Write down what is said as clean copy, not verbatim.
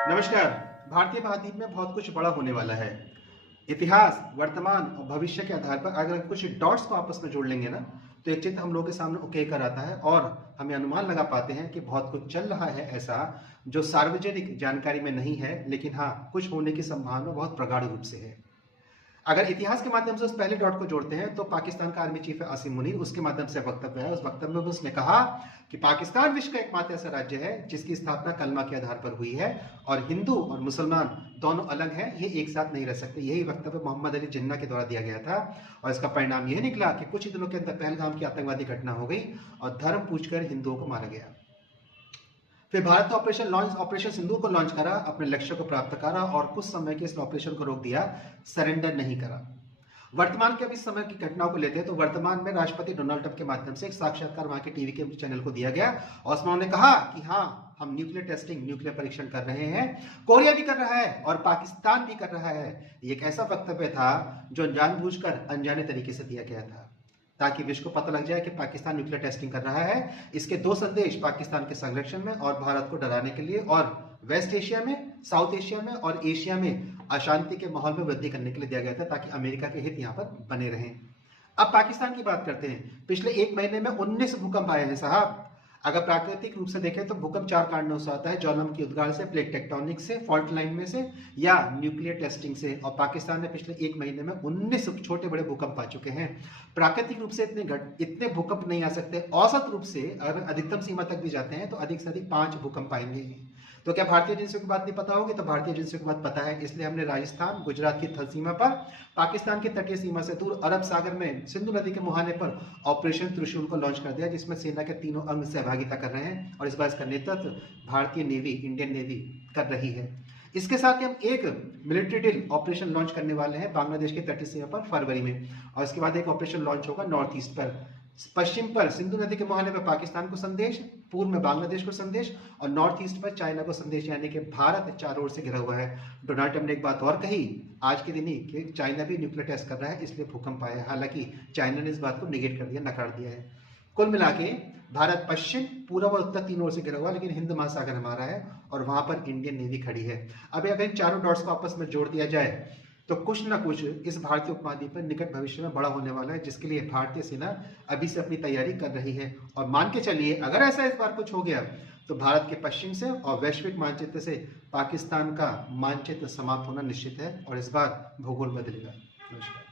नमस्कार। भारतीय महाद्वीप में बहुत कुछ बड़ा होने वाला है। इतिहास, वर्तमान और भविष्य के आधार पर अगर कुछ डॉट्स को आपस में जोड़ लेंगे ना, तो एक चित्र हम लोगों के सामने उकेर कर आता है और हमें अनुमान लगा पाते हैं कि बहुत कुछ चल रहा है ऐसा जो सार्वजनिक जानकारी में नहीं है, लेकिन हाँ, कुछ होने की संभावना बहुत प्रगाढ़ रूप से है। अगर इतिहास के माध्यम से उस पहले डॉट को जोड़ते हैं तो पाकिस्तान का आर्मी चीफ है आसिम मुनीर, उसके माध्यम से वक्तव्य है। उस वक्तव्य में उसने कहा कि पाकिस्तान विश्व का एकमात्र ऐसा राज्य है जिसकी स्थापना कलमा के आधार पर हुई है और हिंदू और मुसलमान दोनों अलग हैं, ये एक साथ नहीं रह सकते। यही वक्तव्य मोहम्मद अली जिन्ना के द्वारा दिया गया था और इसका परिणाम यह निकला कि कुछ ही दिनों के अंदर पहलगाम की आतंकवादी घटना हो गई और धर्म पूछकर हिंदुओं को मारा गया। फिर भारत ने ऑपरेशन सिंदूर को लॉन्च करा, अपने लक्ष्य को प्राप्त करा और कुछ समय के इस ऑपरेशन को रोक दिया, सरेंडर नहीं करा। वर्तमान के अब इस समय की घटनाओं को लेते हैं तो वर्तमान में राष्ट्रपति डोनाल्ड ट्रंप के माध्यम से एक साक्षात्कार वहां के टीवी के चैनल को दिया गया और उसमें उन्होंने कहा कि हाँ, हम न्यूक्लियर टेस्टिंग, न्यूक्लियर परीक्षण कर रहे हैं, कोरिया भी कर रहा है और पाकिस्तान भी कर रहा है। ये एक ऐसा वक्तव्य था जो जानबूझकर अनजाने तरीके से दिया गया था ताकि विश्व को पता लग जाए कि पाकिस्तान न्यूक्लियर टेस्टिंग कर रहा है। इसके दो संदेश पाकिस्तान के संरक्षण में और भारत को डराने के लिए और वेस्ट एशिया में, साउथ एशिया में और एशिया में अशांति के माहौल में वृद्धि करने के लिए दिया गया था ताकि अमेरिका के हित यहाँ पर बने रहें। अब पाकिस्तान की बात करते हैं। पिछले एक महीने में 19 भूकंप आए हैं साहब। अगर प्राकृतिक रूप से देखें तो भूकंप 4 कारणों से आता है: ज्वालामुखी उद्गार से, प्लेट टेक्टोनिक से, फॉल्ट लाइन में से या न्यूक्लियर टेस्टिंग से। और पाकिस्तान ने पिछले एक महीने में 19 छोटे बड़े भूकंप आ चुके हैं। प्राकृतिक रूप से इतने भूकंप नहीं आ सकते। औसत रूप से अगर अधिकतम सीमा तक भी जाते हैं तो अधिक से अधिक 5 भूकंप आएंगे। तो क्या भारतीय एजेंसियों की बात नहीं पता होगी? तो भारतीय एजेंसियों की बात पता है, इसलिए हमने राजस्थान, गुजरात की थल सीमा पर, पाकिस्तान की तटीय सीमा से दूर अरब सागर में सिंधु नदी के मुहाने पर ऑपरेशन त्रिशूल को लॉन्च कर दिया, जिसमें सेना के तीनों अंग सहभागिता कर रहे हैं और इस बार इसका नेतृत्व भारतीय नेवी, इंडियन नेवी कर रही है। इसके साथ ही हम एक मिलिट्री ड्रिल ऑपरेशन लॉन्च करने वाले हैं बांग्लादेश की तटीय सीमा पर फरवरी में, और इसके बाद एक ऑपरेशन लॉन्च होगा नॉर्थ ईस्ट पर, पश्चिम पर सिंधु नदी के मुहाने पर पाकिस्तान को संदेश, पूर्व में बांग्लादेश को संदेश और नॉर्थ ईस्ट पर चाइना को संदेश, यानी कि भारत चारों ओर से घिरा हुआ है। डोनाल्ड ट्रंप ने एक बात और कही आज के दिन ही कि चाइना भी न्यूक्लियर टेस्ट कर रहा है, इसलिए भूकंप आया है। हालांकि चाइना ने इस बात को निगेट कर दिया, नकार दिया है। कुल मिला के भारत पश्चिम, पूर्व और उत्तर तीनों ओर से घिरा हुआ, लेकिन हिंद महासागर हमारा है और वहां पर इंडियन नेवी खड़ी है। अब अगर इन चारों डॉट्स को आपस में जोड़ दिया जाए तो कुछ ना कुछ इस भारतीय उपमहाद्वीप पर निकट भविष्य में बड़ा होने वाला है, जिसके लिए भारतीय सेना अभी से अपनी तैयारी कर रही है। और मान के चलिए अगर ऐसा इस बार कुछ हो गया तो भारत के पश्चिम से और वैश्विक मानचित्र से पाकिस्तान का मानचित्र समाप्त होना निश्चित है और इस बार भूगोल बदलेगा। नमस्कार।